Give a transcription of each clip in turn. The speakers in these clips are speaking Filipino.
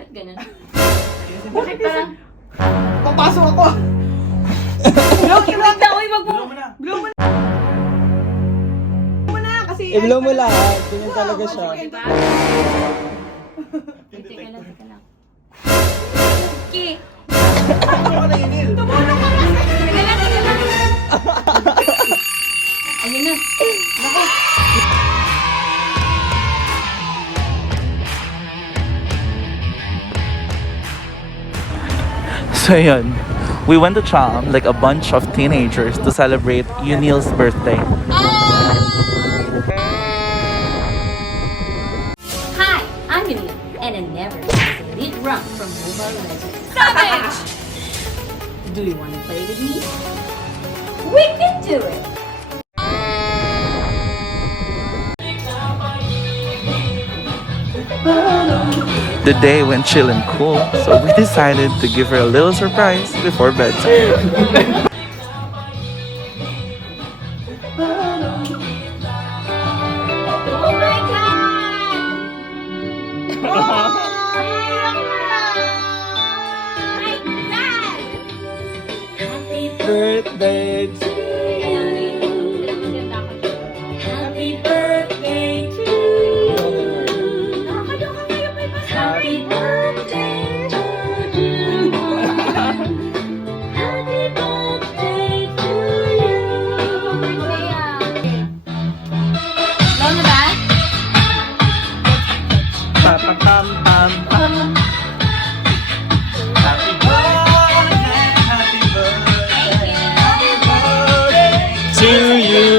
Ba't ganun? Bakit parang... Papasok ako! Wait na, uy, wag mo! Blow mo na! Kasi... I-blow mo lahat. Ganyan talaga siya. Diba? Teka lang. Okay. Ano ka na inil? Teka lang. Ayun na. Naku. So yun, we went to Cham like a bunch of teenagers to celebrate Yunil's birthday. Hi, I'm Yunil, and I never had a lead run from Mobile Legends. Savage! Do you want to play with me? We can do it! The day went chill and cool, so we decided to give her a little surprise before bedtime. Oh my God! My God! Happy Birthday to Happy birthday to you. Nakakaloka kayo kay Mas. Happy birthday to you. Happy birthday to you. Blow na ba? pa-pa-pam-pam-pam. Happy birthday! Happy birthday! Happy birthday! To you.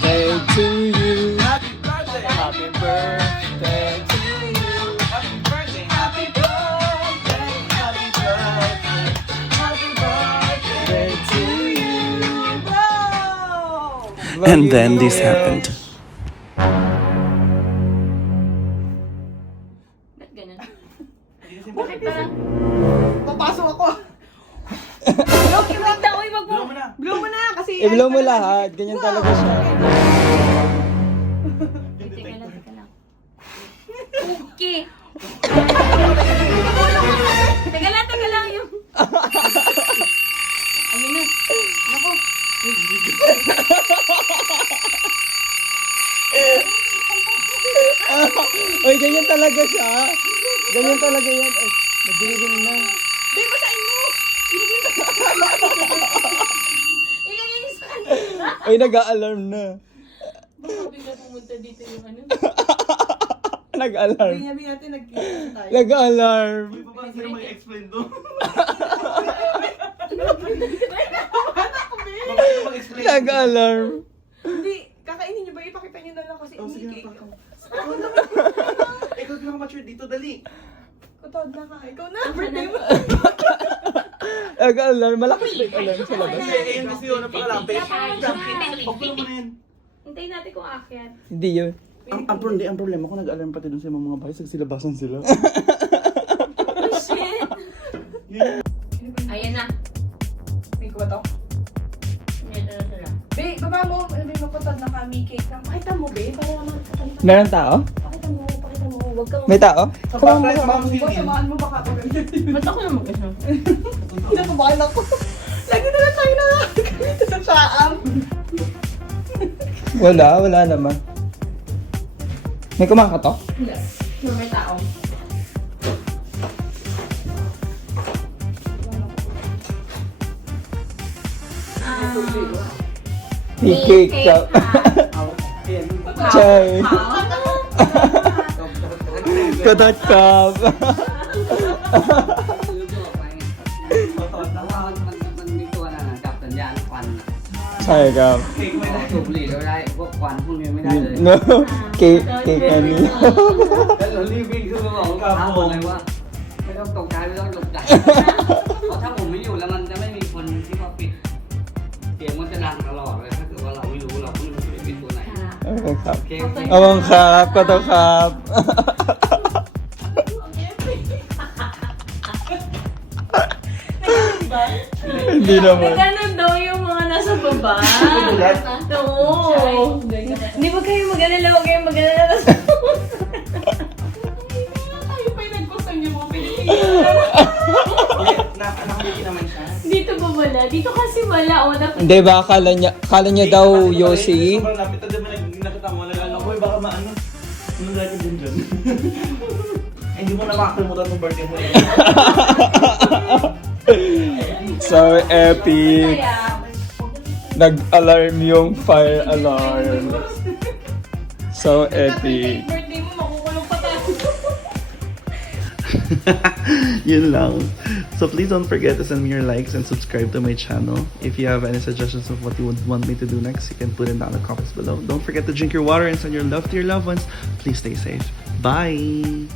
Day to you. Happy birthday! Happy birthday. to you! Happy birthday! Happy birthday! Happy birthday! Happy birthday! Day to you. Wow! And then this happened. Ba't ganun? Bakit parang... Papasok ako! Wait na, uy, wag mo! Blow mo na! Blow mo na! Kasi... I-blow mo lahat. Ganyan talaga siya. Teka lang. Okay. Teka lang yung... Ayun na. Naku. Oy, ganyan talaga siya. Ganyan talaga yan. Ay, madilim na. Babe, basahin mo! Ilagay niyo sa kanila. Ay, nag-a-alarm na. Baka bigla pumunta dito yung ano. Nag-alarm. Sabi natin nagkita tayo. Nag-alarm. Uy, pa sa'yo mag-explain doon? Mag-explain. Nag-alarm. Hindi, kakainin niyo ba? Ipakita niyo na lang kasi umikik. Ikaw na mature dito, dali. Kutod na ka. Ikaw na. Birthday mo. Nag-alarm. Malakas na yung alarm sa labas. Kasi ayun kasi yun, napakalapit. Pagpulo mo na yun. Hintayin natin kung aakyat. Hindi yun. Ang problema ko, nag-alarm pati dun sa mga bahay, silabasan sila. Oh, shit! Ayan na. May kuha to? Ito na sila. Be, baba mo. May mapatad na kami cake lang. Pakita mo, be. Para naman. Meron tao? Pakita mo. Huwag kang... May tao? Samahan mo baka ako. Ba't ako na mag-isa? Nababahan ako. Lagi na lang tayo na. Dito sa saam. Wala naman. May kumakatok? Yes. May tao. May cake ka. Chay. Kadot cup.ใช่ครับ สูบบุหรี่ไม่ได้พวกควันพวกนี้ไม่ได้เลย no เค้กอันนี้ แล้วเรารีบวิ่งขึ้นมาบอกลูกค้าบอกเลยว่า ไม่ต้องตกใจไม่ต้องตกใจเพราะถ้าผมไม่อยู่แล้วมันจะไม่มีคนที่มาปิดเสียงมันจะดังตลอดเลยถ้าเกิดว่าเราไม่รู้เราก็ไม่รู้จะปิดตัวไหน ครับ เค้ก ขอบคุณครับขอโทษครับ Hindi naman. Ganun daw yung mga nasa baba. Oo. Hindi, wag kayong mag-alala. Huwag kayong mag-alala. Dito kasi wala. Hindi ba, kala niya daw, Yoshi. Sobrang lapit na dyan, nakita mo, nalala ko, baka maano. Ano lagi din dyan? Hindi mo na makakalimutan ng birthday mo eh. So epic. Nag-alarm yung fire alarm. So epic. Birthday mo, makukulong pa tayo. Yun lang. So please don't forget to send me your likes and subscribe to my channel. If you have any suggestions of what you would want me to do next, you can put it down in the comments below. Don't forget to drink your water and send your love to your loved ones. Please stay safe. Bye!